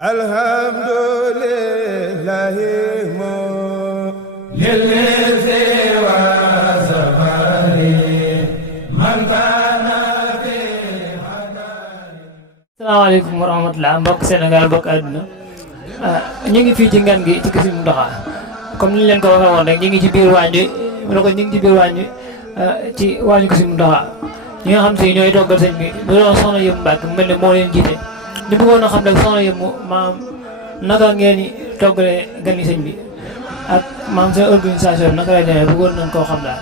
alhamdulillahi mo lilzi wa safari man kana fi hadari. Assalamualaikum warahmatullahi mbokk Sénégal mbokk àdduna ñu ngi fii ci ngan gi ci kër Sëriñ Mountakha comme ni ñu leen ko waxee woon rek ñu ngi ci biir waañ bi mu ne ko ñu ngi ci biir waañ bi ci waañu kër Sëriñ Mountakha ñi nga xam si ñooy toggal sëñ bi bu doon soxna yëm Mbàkke mel ne moo leen jiite ñu bëggoon a xam rek soxna yëm maam naka ngeen di toggalee gan yi sëñ bi ak maam seen organisation naka lay demee bëggoon nañ koo xam daal.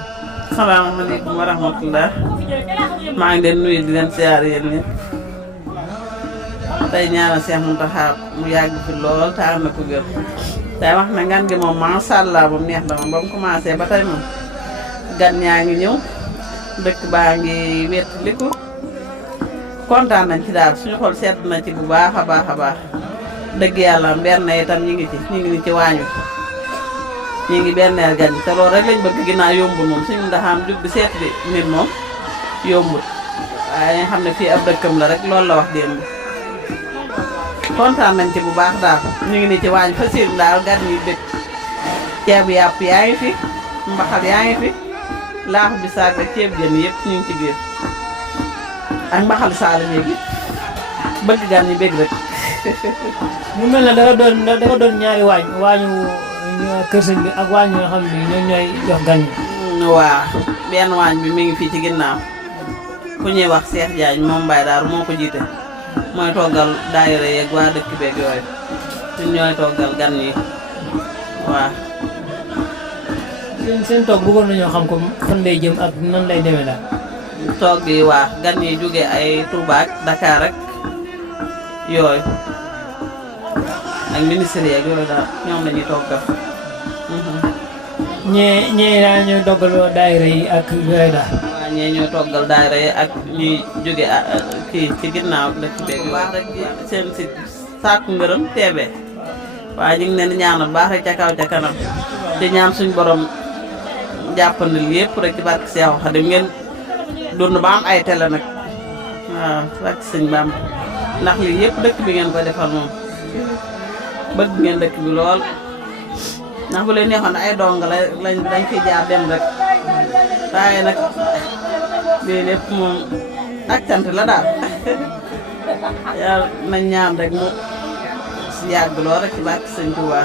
salaamaaleykum wa rahmatullah maa ngi leen nuyu di leen siyaar yéen ñëpp tey ñaanal Cheikh Mountakha mu yàgg fi lool te am na ko gër tey wax na ngan gi moom macha allah moom neex na moom ba mu commencé ba tey moom gan ñaa ngi ñëw dëkk baa ngi wettaliku kontaan nañ ci daal suñu xol sedd na ci bu baax a baax a baax dëgg yàlla benn itam ñu ngi ni ci waañu ñu ngi benneel gan yi te loolu rek lañ bëgg ginnaaw yombul moom suñu ndaxam jug di seet di nit moom yombul waaye nga xam ne fii ab dëkkam la rek loolu la wax démb kontaan nañ ci bu baax daal ñu ngi ni ci waañ fa siir daal gan yi dëkk ceebu yàpp yaa ngi fi mbaxal yaa ngi fi laaxu bi saag rek ceeb jën yëpp ñu ngi ci biir ak mbaxal saala léegi bëgg gan ñi bëgg rek mu mel ne dafa doon ñaari waañu kër sëñ bi ak waañ nga xam ne ñoom ñooy jox gan ñi. waaw benn waañ bi mi ngi fii ci ginnaaw ku ñuy wax Cheikh Diagne moom Baye Daaru moo ko jiite mooy toggal daayira yeeg waa dëkk beeg yooyu ñun ñooy toggal gan ñi waaw. seen toog bëggoon nañoo xam ko fan lay jëm ak nan lay demee daal. toog bi waa gan yi jóge ay Touba ak Dakar ak yooyu ak ministère yeeg yooyu daal ñoom la ñuy toggal. ñee daal ñooy toggaloo daayira yi ak yooyu daal. waaw ñee ñooy toggal daayira yi ak ñuy jóge kii ci ginnaaw dëkk beeg yu baax rek seen si sàkku ngërëm teebe waaye ñu ngi leen di ñaanal baax rek ca kaw ca kanam di ñaan suñ borom jàppandal yëpp rek ci barke Seexu Xadim ngeen dund ba am ay télé nag waaw barke sëñ Bamba ndax lii yëpp dëkk bi ngeen ko defal moom bëgg ngeen dëkk bi lool ndax bu leen neexoon ay dong dañ fi jaar dem rek waaye nag lii lépp moom ak cant la daal yàlla nañ ñaan rek mu yàgg lool rek ci barke sëñ Tuubaa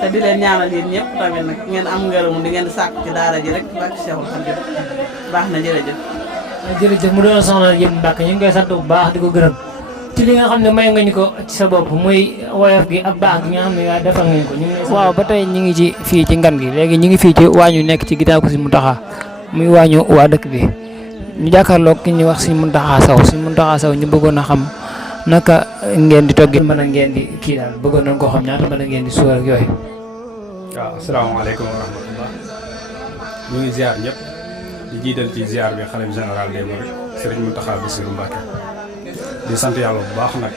te di leen ñaanal yéen ñëpp tamit nag ngeen am ngërëmu di ngeen di sàkk ci daara ji rek ci barke Seexul Xadiim baax na jërëjëf. jërëjëf mu doon soxna yëpp Mbàkke ñu ngi koy sant bu baax di ko gërëm ci li nga xam ne may nga ñu ko ci sa bopp muy woyof gi ak baax gi nga xam ne yaa defal nga ñu ko. waaw ba tey ñu ngi ci fii ci ngan gi léegi ñu ngi fii ci waañu nekk ci ginnaaw ko Sëriñ Mountakha muy waañu waa dëkk bi ñu jàkkaarloog ki ñuy wax Sëriñ Mountakha Sow ñu bëggoon a xam naka ngeen di toggee mën a ngeen di kii daal bëggoon nañ koo xam ñaata mën a ngeen di suur ak yooyu. waaw asalaamaaleykum wa rahmatullah ñu ngi ziar ñëpp di jiital ci ziar bi xalifa général des mourides Sëriñ Mountakha Bassirou Mbacké di sant yàlla bu baax nag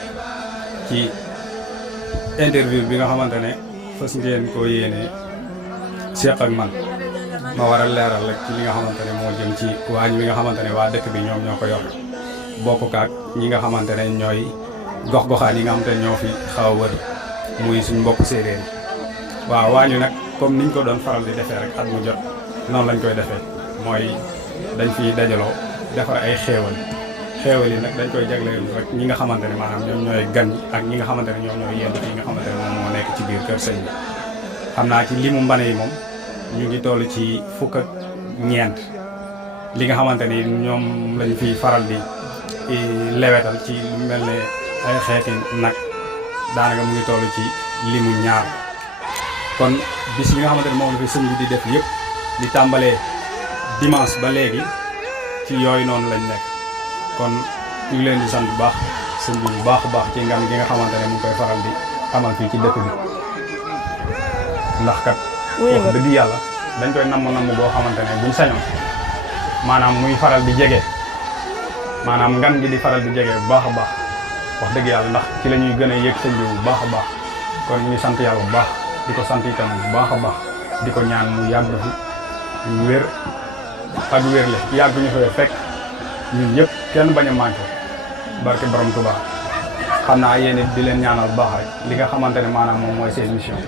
ci interview bi nga xamante ne fas ngeen koo yéenee seq ak man ma war a leeral rek ci li nga xamante ne moo jëm ci waañ wi nga xamante ne waa dëkk bi ñoom ñoo ko yor bokk kaak ñi nga xamante ne ñooy gox-goxaan yi nga xamante ne ñoo fi xaw a wër muy suñ mbokk séeréer yi waaw waañ wi nag comme niñ ko doon faral di defee rek at mu jot noonu lañ koy defee mooy dañ fi dajaloo defar ay xéewal yi nag dañ koy jagleel rek ñi nga xamante ne maanaam ñoom ñooy gan yi ak ñi nga xamante ne ñoom ñooy yenn yi nga xamante ne moom moo nekk ci biir kër sëñ bi xam naa ci limu mbane yi moom ñu ngi toll ci fukk ak ñeent li nga xamante ni ñoom lañ fi faral di lewetal ci lu mel ne ay xeeti nag daanaka mu ngi toll ci limu ñaar kon bis yi nga xamante ne moom la fi sëñ bi di def yëpp di tàmbalee dimanche ba léegi ci yooyu noonu lañ nekk kon ñu ngi leen di sant bu baax sëñ bi bu baax a baax ci ngan gi nga xamante ne mu ngi koy faral di amal fii ci dëkk bi ndax kat wax dëgg yàlla dañ koy namm boo xamante ne buñ sañoon maanaam muy faral di jege maanaam ngan gi di faral di jege bu baax a baax wax dëgg yàlla ndax ci la ñuy gën a yëg sëñ bi bu baax a baax kon ñu ngi sant yàlla bu baax di ko sant itam bu baax a baax di ko ñaan mu yàgg fi wér ak wér la yàgg ñu fay fekk ñun ñëpp kenn bañ a manqué barke borom Tuubaa xam naa yéen it di leen ñaanal bu baax rek li nga xamante ne maanaam moom mooy seen mission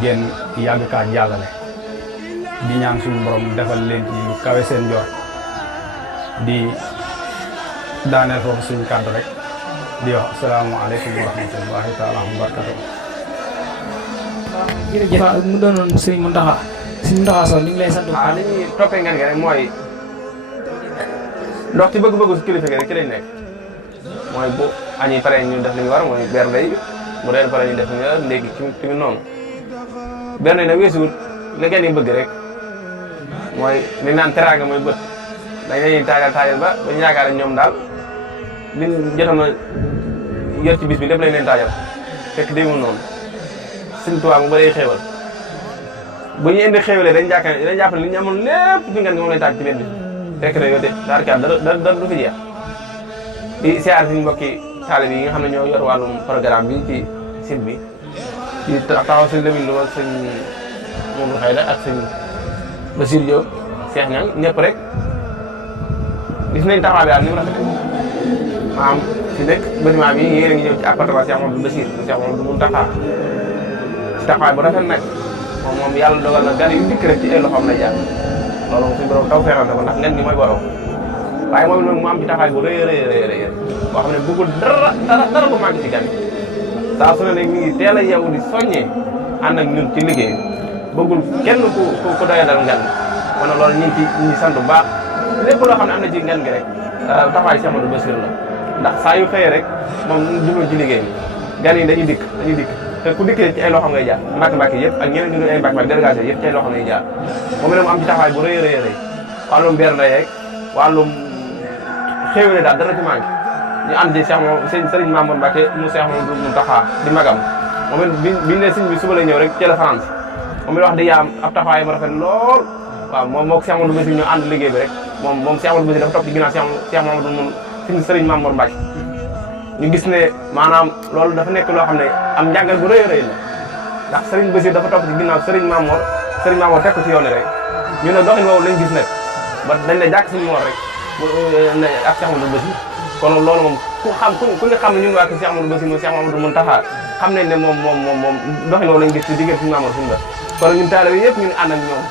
ngeen yàgg kaa jàllale di ñaan suñu borom defal leen ci lu kawe seen jor di daaneel foofu suñu kàddu rek di wax asalaamaaleykum wa rahmatullahi taala wa barakatuh. jërëjëf mu doonoon Serigne Mountakha Sow ñu ngi lay sant. li ñuy toppee ngeen gi rek mooy ndox ci bëgg-bëggu si kilifa gi rek ci lañ nekk mooy bu añi pare ñu def li ñu war mooy bernde yi bu reer pare ñu def li ñu war léegi ci noonu bernde yi nag weesuwut li ngeen di bëgg rek mooy li naan teraanga mooy bët dañ leen taajal ba ñu yaakaar ñoom daal liñ jotoon a yor ci bis bi lépp lañ leen taajal fekk démul noonu Sëñ Tuubaa mu bëree xéewal bu ñu indi xéewalee dañ jàpp ne li ñu amoon lépp fi ngeen gi moom lañ taaj ci benn bis fekk na yow de dara du fi jeex di siyaar suñu mbokki taalib yi nga xam ne ñoo yor wàllum programme bi ci site bi di taxaw sëñ Lamine Lo ak sëñ Momadou Xayla ak sëñ Basir Diop Cheikh Niang ñëpp rek gis nañ taxawaay bi daal ni mu rafetee maanaam fi nekk bâtiment bi yéen a ngi ñëw ci appartement Cheikh Mamadou Basir Cheikh Mamadou Mountakha ci taxawaay bu rafet nag moom yàlla dogal na gan yu dikk rek ci ay loxoom lay jaar loolu moom suñu borom taw feexal na ko ndax ngeen gi mooy borom waaye moom nag mu am ci taxawaay bu rëy boo xam ne bëggul dara lu manqué ci gan saa su ne nag mi ngi teel a yeewu di soññee ànd ak ñun ci liggéey bëggul kenn ku doyadal ngan kon loolu ñu ngi sant bu baax lépp loo xam ne am na ci ngan gi rek taxawaay Cheikh Amadou Bassir la ndax saa yu xëyee rek moom jublu ci liggéey bi gan yi dañuy dikk te ku dikkee ci ay loxo ngay jaar mbàkk yëpp ak ñeneen ñu ay mbàkk délégation yëpp ci ay loxo ngay jaar moom itam mu am ci taxawaay bu rëy wàllum bernde yeeg wàllum xéwale daal dara ci manqué ñu ànd ci Serigne Mamour Mbacke mu Cheikh Mamadou Mountakha di magam moom it biñ ne sëñ bi suba la ñëw rek ci la France moom it wax dëgg yàlla ab taxawaay mu rafet lool waaw moom moo Cheikh Mamadou Bassir ñu ànd liggéey bi rek moom Cheikh Mamadou Bassir dafa topp ci ginnaaw Cheikh Mamadou moom Serigne Mamour Mbacke ñu gis ne maanaam loolu dafa nekk loo xam ne am njàngal bu rëy la ndax Serigne Bassir dafa topp ci ginnaaw Serigne Mamour teg ko ci yoon rek ñu ne doxin woowu lañ gis nag ba dañ ne jàkk suñu moor rek ak Cheikh Mamadou Bassir kon loolu moom ku nga xam ne ñu ngi waa Cheikh Mamadou Bassir moom Cheikh Mamadou Mountakha xam nañ ne moom doxin woowu lañ gis ci diggante suñu Mamour suñu bas kon ñun taalibe yëpp ñu ngi ànd ak ñoom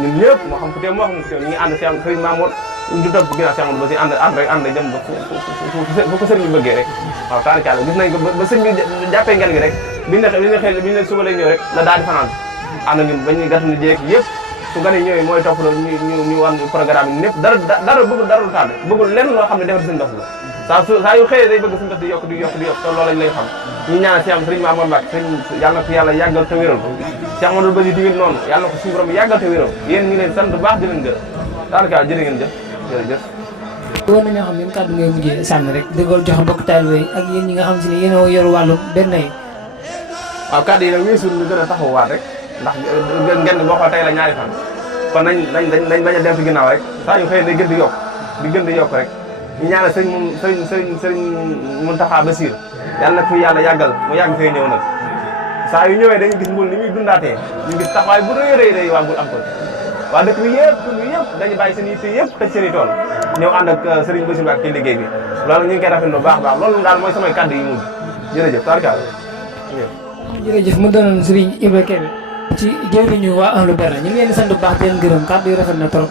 ñun ñëpp moo xam ku teew moo xam ku teew ñu ngi ànd Serigne Mamour du topp ginnaaw Cheikh Mamadou Bassir ànd rek jëm ba fu ko sëriñ bi bëggee rek waaw taarikaala gis nañ ko ba sëriñ bi jàppee ngan gi rek biñ ne suba lay ñëw rek la daal di fanaan ànd ñun ba ñuy gàttu ni jeeg yëpp su gan yi ñëwee mooy topp loolu ñu wan programme yi ñëpp dara bëggul dara lu tardé bëggul lenn loo xam ne defar suñu bas la saa yu xëyee day bëgg suñu bas di yokk te loolu lañ lay xam ñu ñaanal Cheikh Serigne Mamour Mbacke yàlla na ko yàlla yàggal te wéral ko Cheikh Mamadou Bassir tamit noonu yàlla na ko suñu borom yàggal te wéral yéen ñu leen sant bu baax di leen gërëm taarikaala jërë ngeen jëf jërëjëf. war nañoo xam ne kàddu ngay mujjee sànni rek dëggal joxe mbokk taalibe yi ak yéen ñi nga xam si ne yéen a yor wàllu benn yi. waaw kàddu yi nag weesu ñu gën a taxawaat rek ndax ngeen boo xoolee tey la ñaari fan kon nañ bañ a dem ci ginnaaw rek saa yu xëy day gën di yokk rek ñu ñaanal sëriñ Mountakha Bassir yàlla na fi yàlla yàggal mu yàgg fee ñëw nag saa yu ñëwee dañu gis mbul ni muy dundaatee ñu gis taxawaay bu rëy waa mbul am ko waa dëkk bi yëpp dañu bàyyi seen yitte yëpp tëj seen i tool ñëw ànd ak Serigne Bassir Mbacke ci liggéey bi loolu ñu ngi koy rafetlu bu baax loolu daal mooy samay kàddu yi mujj jërëjëf tarkaal jërëjëf mu doonoon Serigne Ibra Kébé ci jëwriñu waa Ahlu Berna ñu ngi leen di sant bu baax di leen gërëm kàddu yi rafet na trop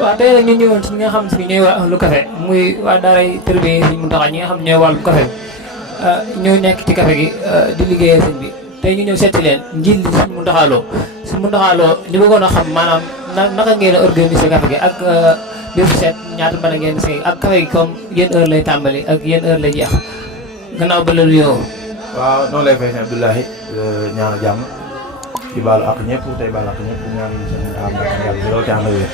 waaw tey nag ñu ñëwoon ci ñi nga xam si ñooy waa Ahlu Café muy waa daaray Tërbiya Serigne Mountakha ñi nga xam ñooy wàllu café ñoo nekk ci café gi di liggéeyal sëñ bi tey ñu ñëw seeti leen njiit li Serigne Mountakha Lo ñu bëggoon a xam maanaam naka ngeen a organiser café gi ak bisu seet ñaata mën a ngeen si ak café gi comme yéen heure lay tàmbali ak yéen heure lay jeex gannaaw ba la nuyoo. waaw noonu lay fay sëñ Abdoulahi ñaanu jàmm di baalu ak ñëpp tey baalu ak ñëpp di ñaan sëñ yàlla di loolu te ànd ak wér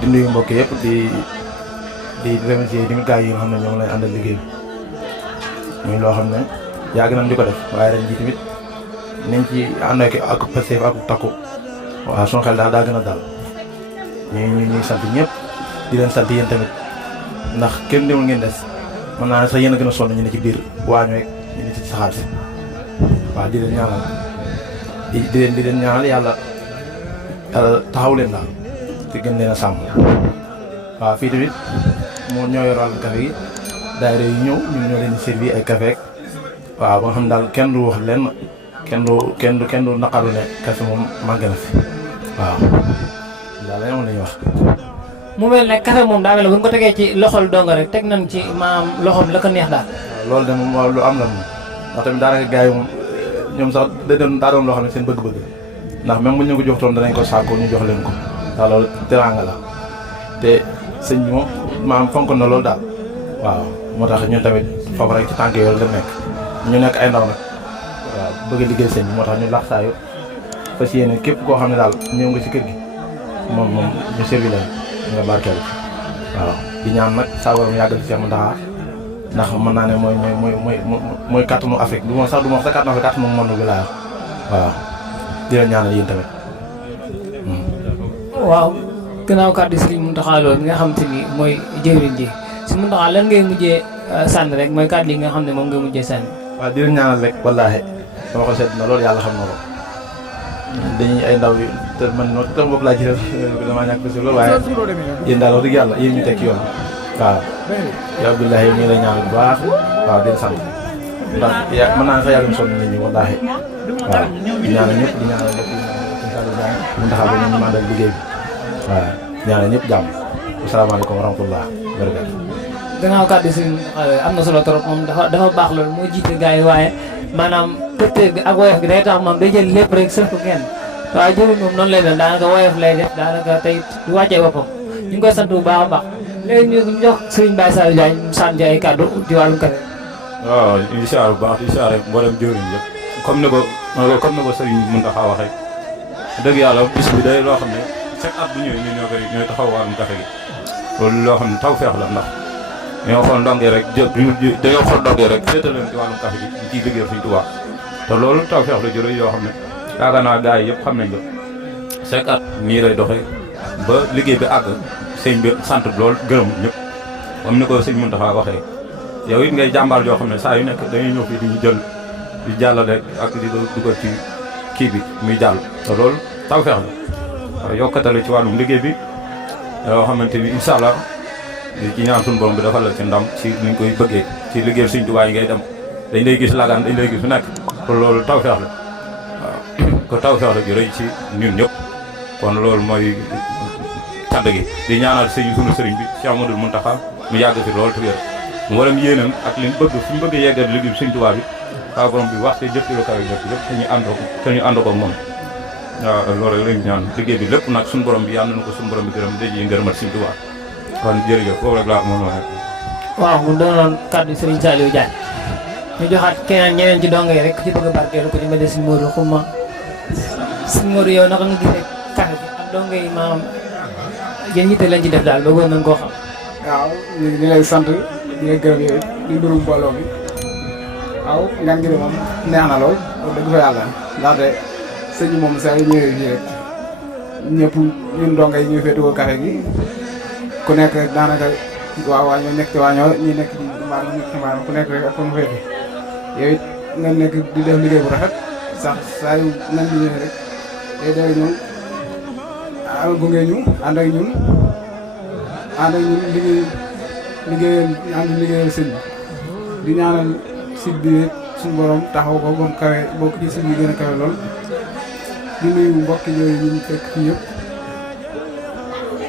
di nuyu mbokk yëpp di remercier tamit gars yi nga xam ne ñoom lay àndal liggéey bi muy loo xam ne yàgg nañ di ko def waaye ren ji tamit nañ ci ànd ak Pastef ak takku waaw sunu xel daal daa gën a dal ñuy sant ñëpp di leen sant yéen tamit ndax kenn demul ngeen des mën naa ne sax yéen a gën a sonn ñu ne ci biir waañu rek ñu ne ci saxaar si waaw di leen ñaanal di leen ñaanal yàlla taxaw leen daal te gën leen a sàmm waaw fii tamit moo ñoo yor wàllu café gi daayira yu ñëw ñun ñoo leen servi ay café waaw ba nga xam daal kenn du wax lenn kenn du naqaru ne café moom manqué na fi waaw daal leneen moom la ñuy wax. mu mel ne café moom daa mel ne bu ñu ko tegee ci loxol donga rek teg nañ ci maam loxoom la ko neex daal. waaw loolu de moom lu am la moom ndax tamit daanaka gars yi moom ñoom sax daa doon loo xam ne seen bëgg-bëgg ndax même bu ñu ko jox toon danañ ko sàkku ñu jox leen ko ndax loolu teraanga la te sëñ bi moom maam fonk na loolu daal waaw moo tax ñun tamit foofu rek ci tànk yooyu la nekk ñu nekk ay ndaw nag waaw bëgg a liggéey sëñ bi moo tax ñu lax saayu fas yéene képp koo xam ne daal ñëw nga ci kër gi moom ñu servi leen nga barkeel waaw di ñaan nag saa waram yàggal ci Cheikh Mountakha ndax mën naa ne mooy kàttanu Afrique du ma sax kàttanu Afrique kàttanu monde bi laa waaw di la ñaanal yéen tamit. waaw gannaaw kàddu Serigne Mountakha loolu nga xam te ni mooy jëwriñ ji si Mountakha lan ngay mujjee sànni rek mooy kàddu yi nga xam ne moom ngay mujjee sànni. waaw di la ñaanal rek wallaahi sama ko sedd na loolu yàlla xam na ko dañuy ay ndaw yi te man noonu te bopp laa ci damaa ñàkk bés loolu waaye yéen daal wax dëgg yàlla yéen ñu tekki yoon waaw yow billaahi ñu ngi lay ñaanal bu baax waaw di la sant ndax mën naa ne sax yàlla sonn nit ñi wallaahi waaw di ñaanal ñëpp di ñaanal ñëpp mu taxaw ba ñu àndal liggéey bi waaw ñaanal ñëpp jàmm asalaamaaleykum wa rahmatullah barakaatu. gannaaw kàddu Serigne Mountakha am na solo trop moom dafa baax loolu moo jiite gars yi waaye maanaam pëtëg ak woyof gi day tax moom day jël lépp rek sëf ko kenn waaye jëriñ moom noonu lay def daanaka woyof lay def daanaka tey du wàccee boppam ñu ngi koy sant bu baax a baax léegi ñu jox Serigne Baye Saliou Diagne mu sànni ay kàddu ci wàllum café. waaw incha allah bu baax incha allah mboolem jëriñ yëpp comme ni ko Serigne Mountakha waxee dëgg yàlla bis bi day loo xam ne chaque at bu ñëwee ñooy taxaw wàllum café gi loolu loo xam ne taw feex la ndax dañoo xool ndongee rek féetal leen ci wàllum café gi ñu ciy liggéey Sëriñ Tuubaa te loolu taw feex la jërëjëf yoo xam ne yaakaar naa gars yi yëpp xam nañ ko chaque at nii lay doxee ba liggéey bi àgg sëñ bi sant lool gërëm ñëpp comme ni ko sëñ Mountakha waxee yow it ngay jàmbaar yoo xam ne saa yu nekk dañuy ñëw fii di ñu jël di jàllale ak di dugal ci kii bi muy jàll te loolu taw feex la waaw yokkatale ci wàllum liggéey bi yoo xamante ni incha allah di ci ñaan suñu borom bi dafa la ci ndam ci niñ koy bëggee ci liggéey Sëriñ Tuubaa yi ngay dem dañ lay gis lagaan dañ lay gis fu nekk kon loolu taw feex la waaw ko taw feex la ju rëy ci ñun ñëpp kon loolu mooy cant gi di ñaanal sunu sëriñ bi Cheikh Amadou Mountakha mu yàgg fi loolu te wér mu waram yéenam ak li mu bëgg fu ñu bëgg yeggal liggéey Sëriñ Tuubaa bi waa borom bi wax te jëf ci lu kaw jëf yëpp te ñu ànd ko moom waaw loolu rek lañu ñaan liggéey bi lépp nag suñu borom bi yàlla na ko suñu borom bi gërëm dañuy ngërëmal Sëriñ Tuubaa kon jërëjëf foofu rek laa amoon wax. waaw mu doonoon kàddu Serigne Saliou Diagne ñu joxaat keneen ñeneen ci dongo yi rek ci bëgg a barkeelu ko ci mel ne Serigne Modou xuma Serigne Modou yow naka nga gisee café bi ak dongo yi maanaam yéen ñitte lañ ci def daal bëggoon nañ koo xam. waaw ñu lay sant di lay gërëm yooyu di mbirum mbooloo bi waaw ngan gi de moom neex na lool dëgg fa yàlla ndaxte sëñ bi moom saa yu ñëwee fii rek ñëpp ñun dongo yi ñuy féetewoo café gi ku nekk daanaka waa ñoo nekk ci waañoo ñi nekk ci mbaar ñu nekk ci mbaar ku nekk rek ak fa mu féete yow it nga nekk di def liggéey bu rafet sax saa yu nan di ñëwee rek day day ñëw gunge ñu ànd ak ñun liggéeyal sëñ bi di ñaanal site bi suñu borom taxaw ko ba mu kawe bokk ci site bi gën a kawe lool di nuyu mbokki yooyu ñu fekk ci ñëpp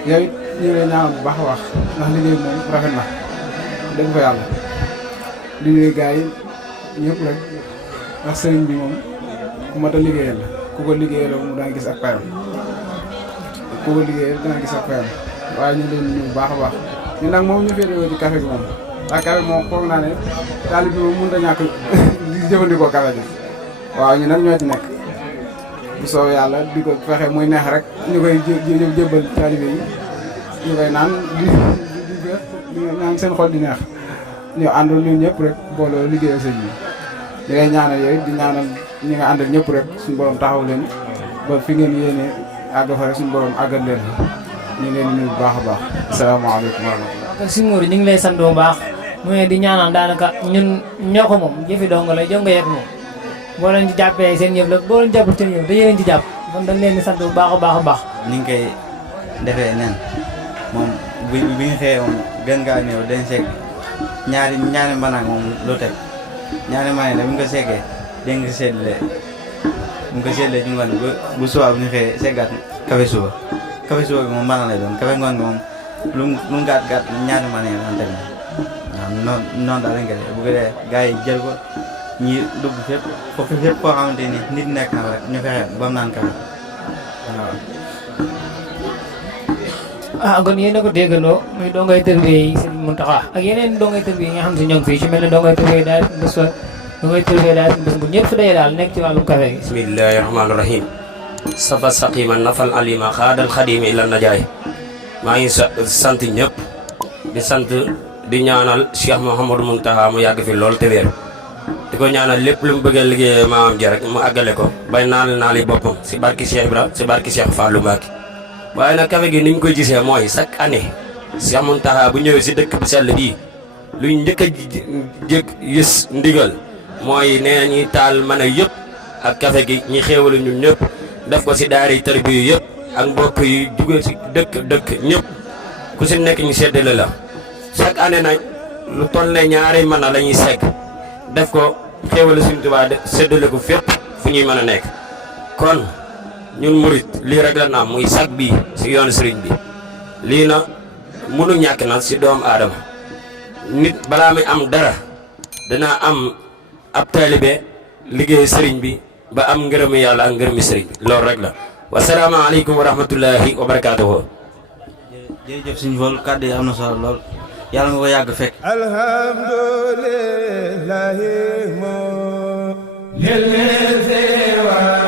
yow it ñu ngi lay ñaanal bu baax a wax ndax liggéey moom rafet na dëgg fa yàlla di nuyu gars yi ñëpp rek ndax sëriñ bi moom ku mat a liggéeyal la ku ko liggéeyal mu danga gis ak payam waaye ñu leen nuyu bu baax a baax ñun nag moom ñu féetewoo ci café gi moom ndax café moom foog naa ne taalib bi moom mënut a ñàkk di jëfandikoo café bi waaw ñu nag ñoo ci nekk bu soobee yàlla di ko fexe muy neex rek ñu koy jébbal taalibe yi ñu koy naan di naan seen xol di neex ñu àndal ñun ñëpp rek booloo liggéeyal sëñ bi di ngay ñaanal yooyu di ñaanal ñi nga àndal ñëpp rek suñu borom taxaw leen ba fi ngeen yéene àgg fa rek suñu borom àggal leen ñu ngi leen di nuyu bu baax a baax asalaamaaleykum wa rahmatulah. kon si Mourou ñu ngi lay sant bu baax mu ne di ñaanal daanaka ñun ñoo ko moom jëfi dong la jonga yegg moom boo leen ci jàppee seen yëf la boo leen jàppul seen yëf dañu leen ci jàpp kon dañ leen di sant bu baax a baax a baax. ni nga koy defee nen moom bi nga xëyee moom gën ngaa néew dañ seeg ñaari mbanaak moom lu teg ñaari mbanaak ne bu ñu ko seggee dégg nga seddlee bu ñu ko seddlee ci ngoon bi bu suba bu ñu xëyee seggaat café suba bi moom mbana lay doon café ngoon bi moom lu mu gàtt ñaari mbanaak la teg moom waaw noonu daal lañ ko def bu ko dee gars yi jël ko ñi dugg fépp foofu fépp koo xamante ni nit nekk na rek ñu fexe ba mu naan café waaw. kon yéen a ko déggandoo muy dongay tërbiye yi Serigne Mountakha ak yeneen dongay tërbiye yi nga xam si ñoo ngi fii ci mel ne dongay tërbiye daal bés fa dongay tërbiye daal bés bu ñëpp daje daal nekk ci wàllum café gi. bismillahi rahmaani rahim safa saqima nafal alima xaadal xadimi ila najaay maa ngi sant ñëpp di sant di ñaanal Cheikh Mouhamadou Mountakha mu yàgg fi lool te wér di ko ñaanal lépp lu mu bëgg a liggéey maamam ji rek mu àggale ko bay naal yi boppam si barki Cheikh Ibra si barki Cheikh Fallou Mbacké waaye nag café gi ni ñu koy gisee mooy chaque année Cheikh Mountakha bu ñëwee si dëkk bu sell bii luy njëkk a gis ndigal mooy nee ñuy taal mën a yëpp ak café gi ñi xéewalu ñun ñëpp def ko si daara yi tërbi yu yëpp ak mbokk yi jóge si dëkk ñëpp ku si nekk ñu seddale la chaque année nag lu toll ne ñaari mën a la ñuy segg def ko xéewalu Sëriñ Tuubaa seddale ko fépp fu ñuy mën a nekk kon ñun murit lii rek la naam muy sag bii si yoonu sëriñ bi lii na mënu ñàkk na si doomu aadama nit balaa muy am dara dana am ab taalibe liggéey sëriñ bi ba am ngërëmu yàlla ak ngërëmu sëriñ bi loolu rek la wasalaamaaleykum wa rahmatullahi wa barakaatuhu. jërëjëf suñu vol kàddu yi am na solo lool yàlla nga ko yàgg fekk. alhamdulillahi